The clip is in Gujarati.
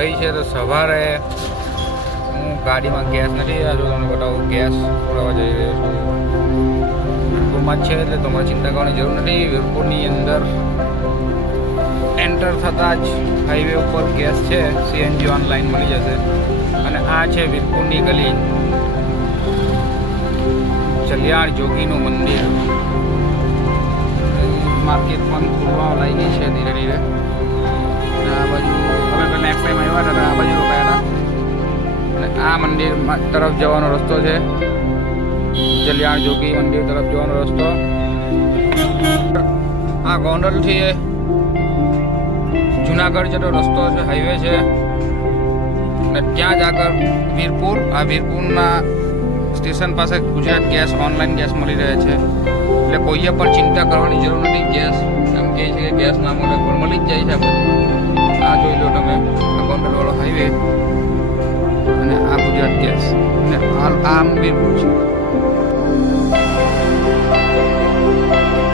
થઈ છે. તો સવારે હું ગાડીમાં ગેસ નથી, આ જો તમને બતાવું ગેસ પુરાવા જઈ રહ્યો છું. વીરપુરમાં જ છે એટલે તમારે ચિંતા કરવાની જરૂર નથી. વીરપુરની અંદર એન્ટર થતાં જ હાઈવે ઉપર ગેસ છે, સીએનજી ઓનલાઈન મળી જશે. અને આ છે વીરપુરની ગલી, ચલિયાણ જોગીનું મંદિર. માર્કેટ પણ ખુલવા લાગી છે ધીરે ધીરે. આ બાજુ અમે પહેલાં નેક્સ્ટ ટાઈમ આવ્યા હતા આ બાજુ રોકાયા હતા. અને આ મંદિર તરફ જવાનો રસ્તો છે, ચલિયાણ જોગી મંદિર તરફ જવાનો રસ્તો. આ ગોંડલથી જુનાગઢ જતો રસ્તો છે, હાઈવે છે. અને ત્યાં જ આગળ વીરપુર, આ વીરપુરના સ્ટેશન પાસે ગુજરાત ગેસ ઓનલાઈન ગેસ મળી રહે છે. એટલે કોઈએ પણ ચિંતા કરવાની જરૂર નથી. ગેસ એમ કહે છે કે ગેસ ના મળે પણ મળી જ જાય છે. આ જોઈ લો તમે, આ ગોંડલવાળો હાઈવે અને આ ગુજરાત ગેસ અને આમ વીરપુર છે.